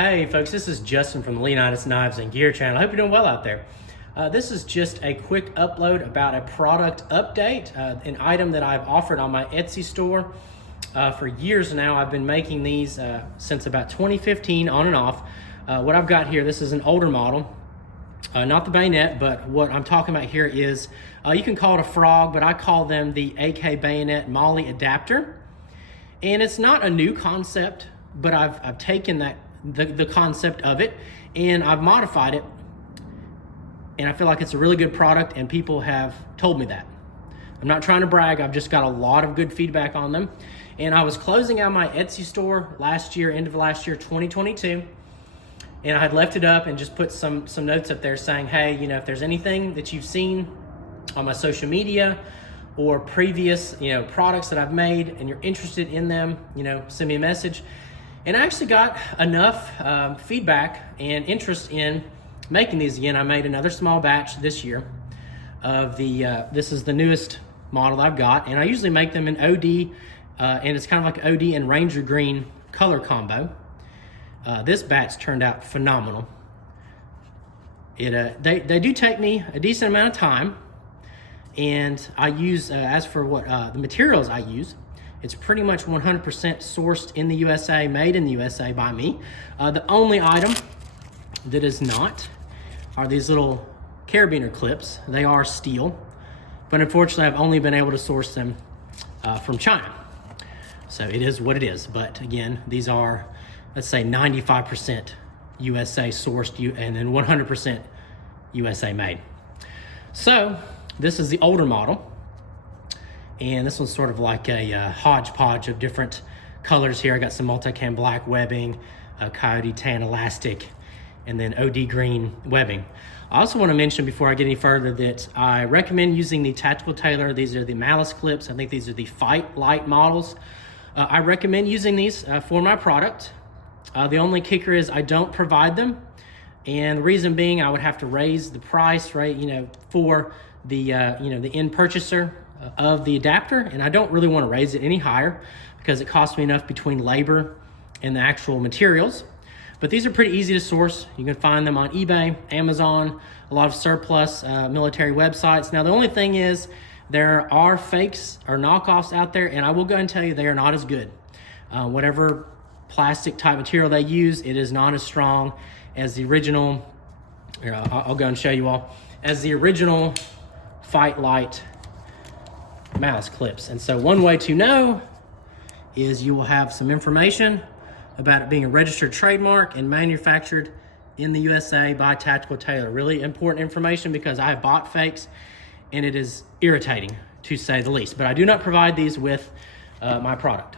Hey folks, this is Justin from the Leonidas Knives and Gear channel. I hope you're doing well out there. This is just a quick upload about a product update, an item that I've offered on my Etsy store for years now. I've been making these since about 2015 on and off. What I've got here, this is an older model, not the Bayonet, but what I'm talking about here is, you can call it a frog, but I call them the AK Bayonet Molle adapter. And it's not a new concept, but I've taken that the concept of it and I've modified it, and I feel like it's a really good product and people have told me that. I'm not trying to brag, I've just got a lot of good feedback on them. And I was closing out my Etsy store last year, end of last year, 2022, and I had left it up and just put some notes up there saying, hey, you know, if there's anything that you've seen on my social media or previous, products that I've made and you're interested in them, send me a message. And I actually got enough feedback and interest in making these again. I made another small batch this year of this is the newest model I've got, and I usually make them in OD, and it's kind of like OD and Ranger Green color combo. This batch turned out phenomenal. They do take me a decent amount of time, and I use, as for what the materials I use, it's pretty much 100% sourced in the USA, made in the USA by me. The only item that is not are these little carabiner clips. They are steel, but unfortunately I've only been able to source them from China. So it is what it is. But again, these are, let's say 95% USA sourced and then 100% USA made. So this is the older model. And this one's sort of like a hodgepodge of different colors here. I got some multicam black webbing, coyote tan elastic, and then OD green webbing. I also want to mention before I get any further that I recommend using the Tactical Tailor. These are the Malice clips. I think these are the Fight Light models. I recommend using these for my product. The only kicker is I don't provide them. And the reason being I would have to raise the price, right, for the end purchaser of the adapter, and I don't really want to raise it any higher because it costs me enough between labor and the actual materials. But these are pretty easy to source. You can find them on eBay, Amazon, a lot of surplus military websites. Now the only thing is there are fakes or knockoffs out there, and I will go and tell you they are not as good. Whatever plastic type material they use, it is not as strong as the original. Here, I'll go and show you all, as the original Fight Light Malice clips. And so one way to know is you will have some information about it being a registered trademark and manufactured in the USA by Tactical Tailor. Really important information because I have bought fakes and it is irritating to say the least, but I do not provide these with my product.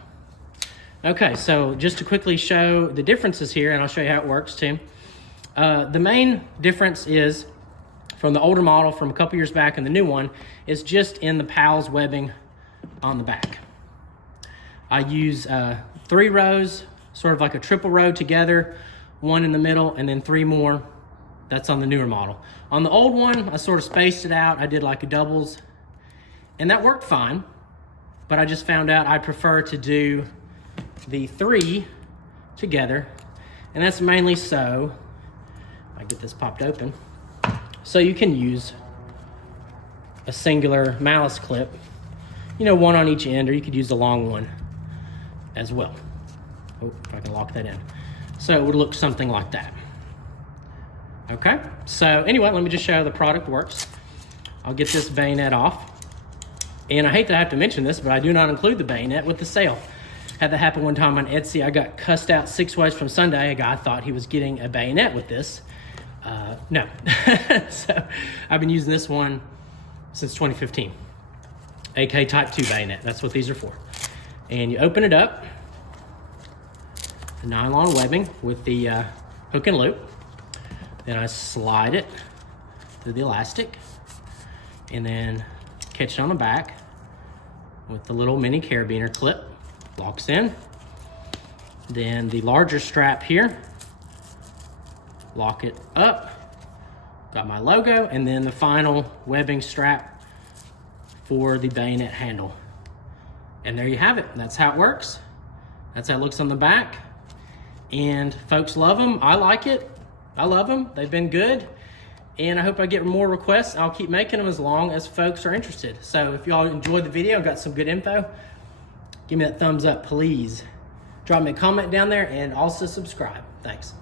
Okay, so just to quickly show the differences here, and I'll show you how it works too. The main difference is from the older model from a couple years back and the new one is just in the PALS webbing on the back. I use 3 rows, sort of like a triple row together, 1 in the middle, and then 3 more. That's on the newer model. On the old one, I sort of spaced it out. I did like a doubles, and that worked fine, but I just found out I prefer to do the 3 together, and that's mainly so, I get this popped open, so you can use a singular Malice clip, one on each end, or you could use the long one as well. Oh, if I can lock that in. So it would look something like that. Okay, so anyway, let me just show you how the product works. I'll get this bayonet off. And I hate to have to mention this, but I do not include the bayonet with the sale. Had that happen one time on Etsy. I got cussed out 6 ways from Sunday. A guy thought he was getting a bayonet with this. No. So I've been using this one since 2015. AK Type 2 bayonet. That's what these are for. And you open it up. The nylon webbing with the hook and loop. Then I slide it through the elastic. And then catch it on the back with the little mini carabiner clip. Locks in. Then the larger strap here. Lock it up. Got my logo, and then the final webbing strap for the bayonet handle. And there you have it. That's how it works. That's how it looks on the back. and folks love them. I like it. I love them. They've been good. And I hope I get more requests. I'll keep making them as long as folks are interested. So if y'all enjoyed the video, got some good info, give me that thumbs up, please. Drop me a comment down there and also subscribe. Thanks.